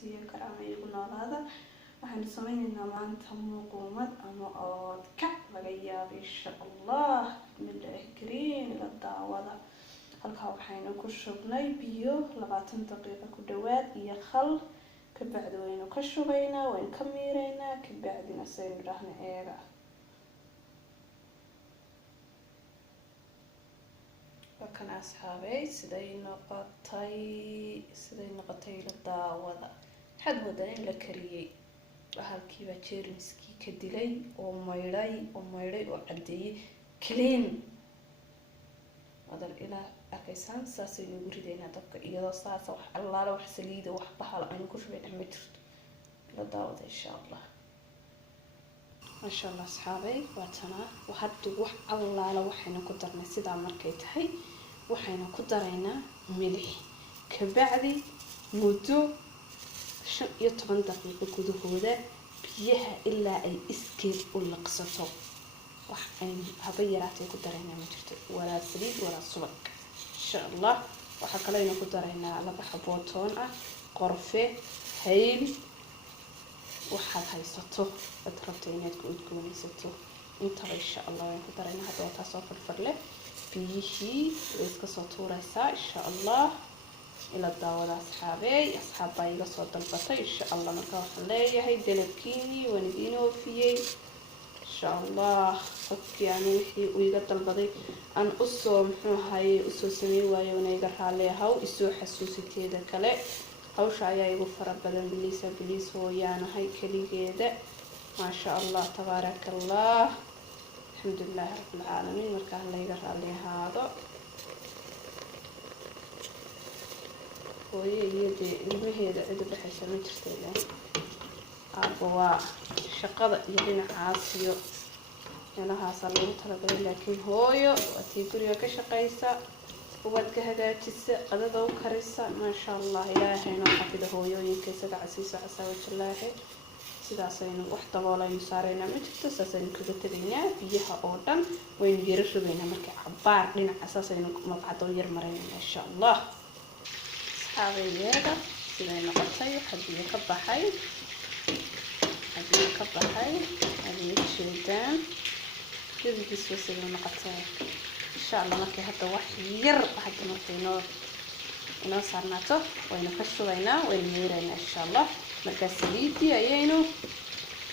siiyo karaama igu noolaada. waxaan sameynaynaa maanta muuqumad ama oodkac laga yaabo insha allah. bismillaahi kariim, ila daawada. halkaa waxaynu ku shubnay biyo 20 daqiiqo ku dhawaad iyo khal. kabacdi waynu ka shubaynaa, waynu ka miiraynaa, kabacdina saynu dhahna eega. wakan asxaabay siday noqotay la daawada. waxaad moodaa in la kariyey bahalkiiba jeermiskii ka dilay oo maydhay oo cadeeyey clean. wadan ilaa arkaysaan saasaynu ugu ridaynaa dabka iyadoo saasa wax allaala wax saliida wax bahal aynu ku shubayna ma jirto. la daawada insha allah. maasha allah asxaabay waatanaa hadda wax allaala waxaynu ku darnay sidaa markay tahay waxaynu ku daraynaa milix. kabacdi muddo 15 daqiiqo gudahooda biyaha ilaa ay iskeed u liqsato. wax aynu haba yaraatay ku daraynaa ma jirto, walaa saliid walaa subag insha allah. waxaa kale aynu ku daraynaa 2 xabo toon ah, qorfe, hayl, waxaad haysato ad rabto inaad ku udgoonaysato intaba insha allah waan ku daraynaa. hadda waa taasoo fadhfadhle biyihii way iska soo tuuraysaa insha allah. ila daawada asxaabey, asxaabbaa iga soo dalbatay insha allah. marka waxaan leeyahay dalabkiinii waan idiin oofiyey insha allah. qofkii ani wixii uu iga dalbaday aan usoo usoo sameyn waayo una iga raalli ahaw, isoo xasuusiteeda kale. hawsha ayaa igu fara badan biliis hooyaanahay keligeeda. maasha allah tabaaraka allah, alxamdulilaahi rabbilcaalamiin. markaa layga raalli ahaado. hooyo iyo dee ilmaheeda cid u dhexaysa ma jirta ilaan aabba waa shaqada iyo dhinacaas iyo meelahaasaa lagu talagalay. laakiin hooyo waa tii guriga ka shaqaysa, ubadka hagaajisa, qadada u karisa. maasha allah ilaahayna xafido hooyooyinka isaga casiiso casaawajallaahe. sidaasaynu wax daboolaynu saaraynaa ma jirto. saasaynu kaga tegaynaa biyaha oo dhan waynu yara rogaynaa markay cabaar dhinaca saasaynu mabcadoo yar maraynayna insha allah. asxaabeyeeda siday noqotay hadiyo ka baxay adiyo jeedaan gebigiisba siday noqotay insha allah. markay hadda wax yar hadda markay inoo saarnaato waynu ka shubaynaa, waynu miiraynaa insha allah. markaa saliidii ayaynu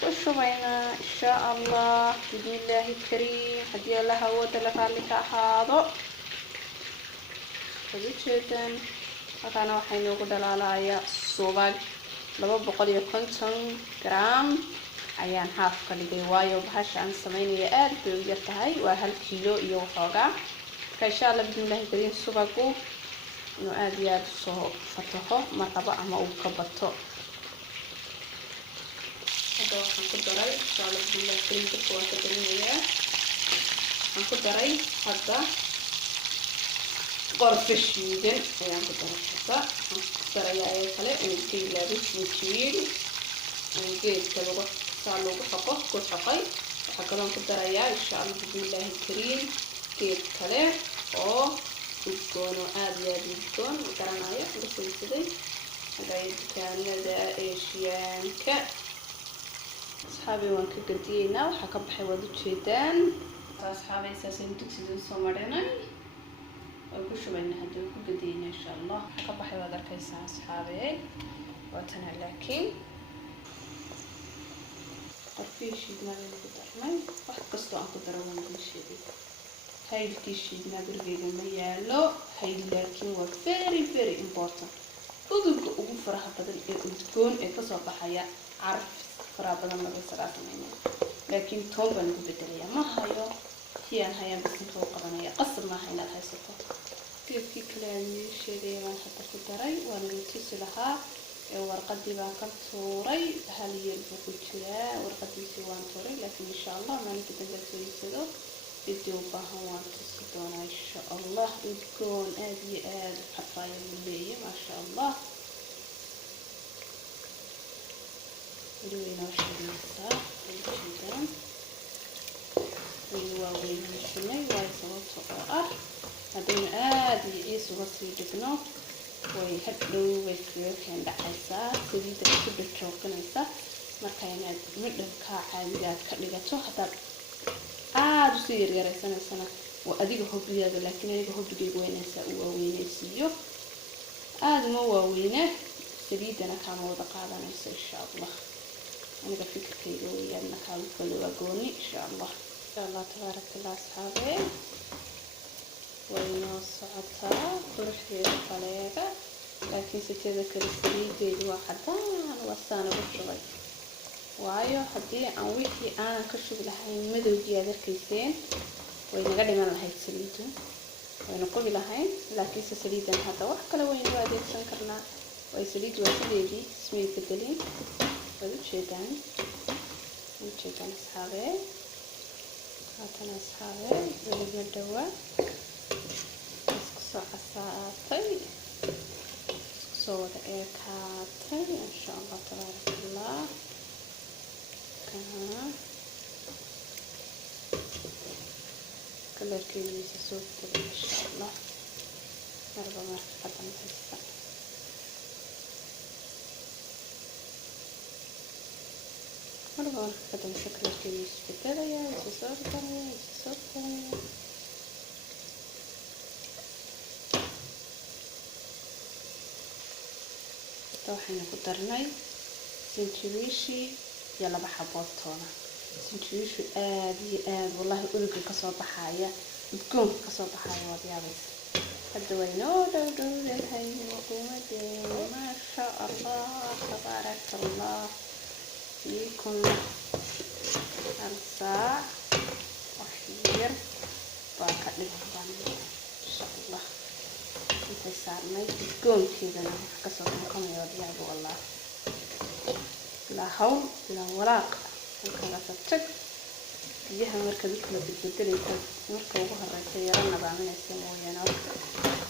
ku shubaynaa insha allah bismillaahi kariim. haddii alla hawooda la raalli ka ahaado ad ujeedaan. halkaana waxay noogu dhalaalayaa subag 250 gram ayaan haaf ka dhigay, waayo bahasha aan sameynaya aad bay u yar tahay, waa 1 kiilo iyo waxoogaa. marka insha allah bismillaahi kariim subagu inuu aad iyo aad usoo fataho marqaba ama uu ka bato. hadda waxaan ku daray insha allah bismillaahi kariim dadka waan ka darinayaa. waxaan ku daray hadda qorfe shiidan ayaan ku daray. hadda waxaan ku darayaa ayaa kale inuu ka ilaabo sinjiil geedka lagu xoqo ku xoqay. waxaa kaloon ku darayaa insha allah bismillaahi kariim geed kale oo udgoon oo aad iyo aad udgoon garanayo la saysaday hagaya dukaanada eeshiyaanka. asxaabay waan ka gadiyeynaa, waxaa ka baxay waad ujeedaan. asxaabay saasaynu dugsidan soo marinay waan ku shubaynaa, hadda waan ku gadiyeynaa insha allah. waxaa ka baxay waad arkaysaa asxaabay waatana. laakiin qorfihii shiidnaa baynu ku darnay, wax kastoo aan ku daro waan la sheegay. haylkii shiidnaa gurigeyga ma yaalo. hayl laakiin waa very important. udugga ugu faraha badan ee udgoon ee kasoo baxaya caraf faraha badan laga sameynaya. laakiin toon baan ugu bedelayaa, ma hayo tii aan hayaan basinka u qabanaya. qasab maaha inaad haysato. geedkii kale aan sheegaya baan hadda ku daray, waan la tusi lahaa ee warqadii baan ka tuuray. hal yeel buu ku jiraa, warqadiisii waan tuuray. laakiin insha allah maalinta dambe soo iibsado video baahan waan tusi doonaa insha allah. udgoon aad iyo aad xafaaya u leeyahay maasha allah. weliweyna washeegnataa ujeedaan weli waa weynashinay waayo sababta oo ah haddaynu aad iyo ciis uga sii dhigno way hadhow way kaga keen dhacaysaa saliidda ku dhajooqinaysa marka inaad midhabka caadigaad ka dhigato haddaad aada usii yaryaraysanaysana waa adiga hobbigaada laakiin aniga hobbigayga weynaysaa u waaweynaysiiyo aada ma waaweyne saliiddana kaama wada qaadanayso insha allah aniga fikirkayga weeyaan markaa kale waa gooni insha allah tabaarakallah asxaabe way noo socotaa quruxdeeda kaleega laakiin siteeda kale saliideedu waa cadaan waa saan ugu shubay waayo haddii aan wixii aanan ka shubi lahayn madowgii aad arkayseen way naga dhiman lahayd saliidu wayna qubi lahayn laakiinse saliidan hadda wax kale waynu adeegsan karnaa way saliidu waa sideedii ismay bedelin waad ujeedaan asxaabe haatan asxaabe weliba dhawaa isku soo casaatay isku soo wada eekaatay insha allah tabaarakallah kalarkeediisa soo bedelay insha allah marba marka ka dambaysa kalarkeediisa bedelaya isa soo bedelaya waxaynu ku darnay sinjiwiishii iyo 2 xabood toona sinjiwiishu aad iyo aad wallahi udugga kasoo baxaya udgoonka kasoo baxaya waad yaabaysa hadda waynoo dhowdhowdahay waquumadeena maasha allah tabaarakallah fiikum hal saac wax yar baa ka dhigan insha allah intay saarnay udgoonkeedana wax kasoo dhunkamaya waad yaabo wallah لا حول لا وراق halkaas tag biyaha marka dib kala beddelaysa marka ugu horeysa yarana baaminaysa mooyaan horta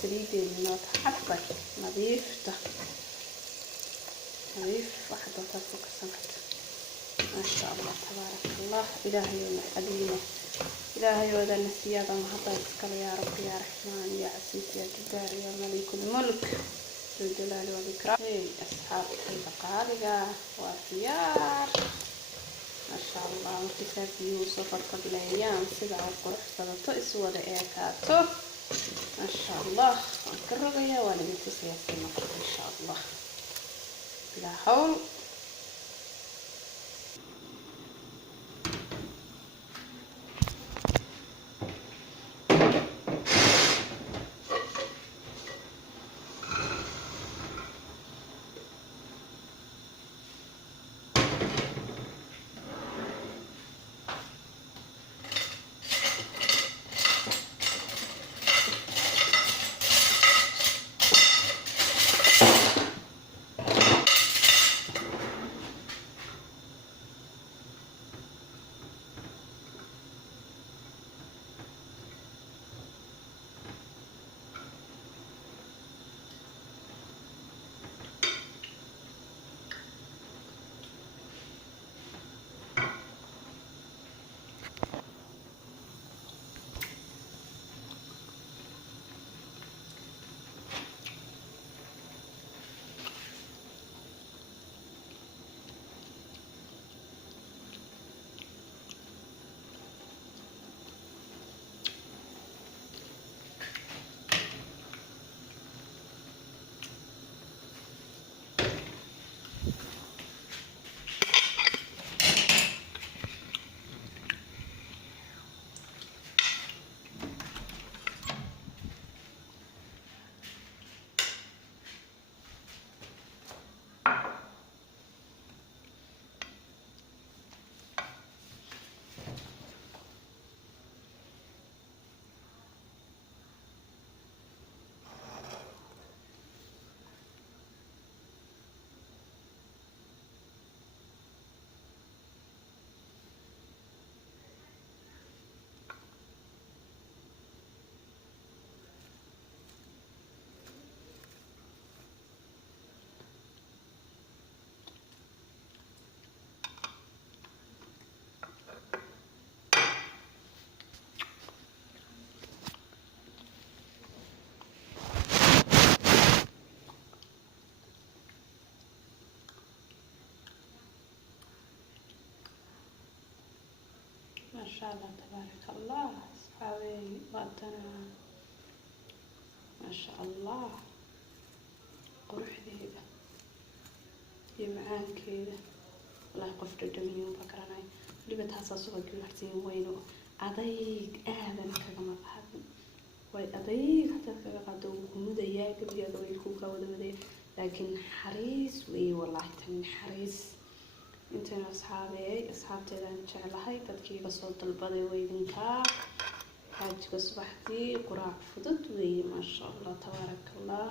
saliideedna taxabbay nadiifta nadiif waxa doonta ku kasan karta maasha allah tabaarakallah ilaahay wada nasiyada mahadda iskale yaa rabbi yaa raxmaan yaa casiis yaa jabbaar yaa malikul mulk الجلال والإكرام أصحاب البقالة وخيار ما شاء الله مرتكب يوسف قبل أيام 7 قرح صدته أسود إيكاتو ما شاء الله الكرغية وأنا بنت سياسة مقر إن شاء الله لا حول شاء الله تبارك الله أصحابي وقتنا ما شاء الله قروح ذيبة يمعان كذا والله قفت الدميون بكرناي اللي بتحصل سوى كل حسين وينه أضيق أهلا كما بعد وأضيق حتى كقدو مديا قبل يدوي الكوكا ودمدي لكن حريص وي والله تاني حريص انتنا أصحابتي إذا جعلهاي تذكي قصوت البضي ويدنكا حاج صبحتي قراع فضت وي ما شاء الله تبارك الله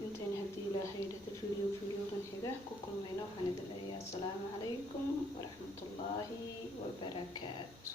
انتنا هدي إلهي الفيديو من هذا كوكم معنا وحنا السلام عليكم ورحمة الله وبركاته.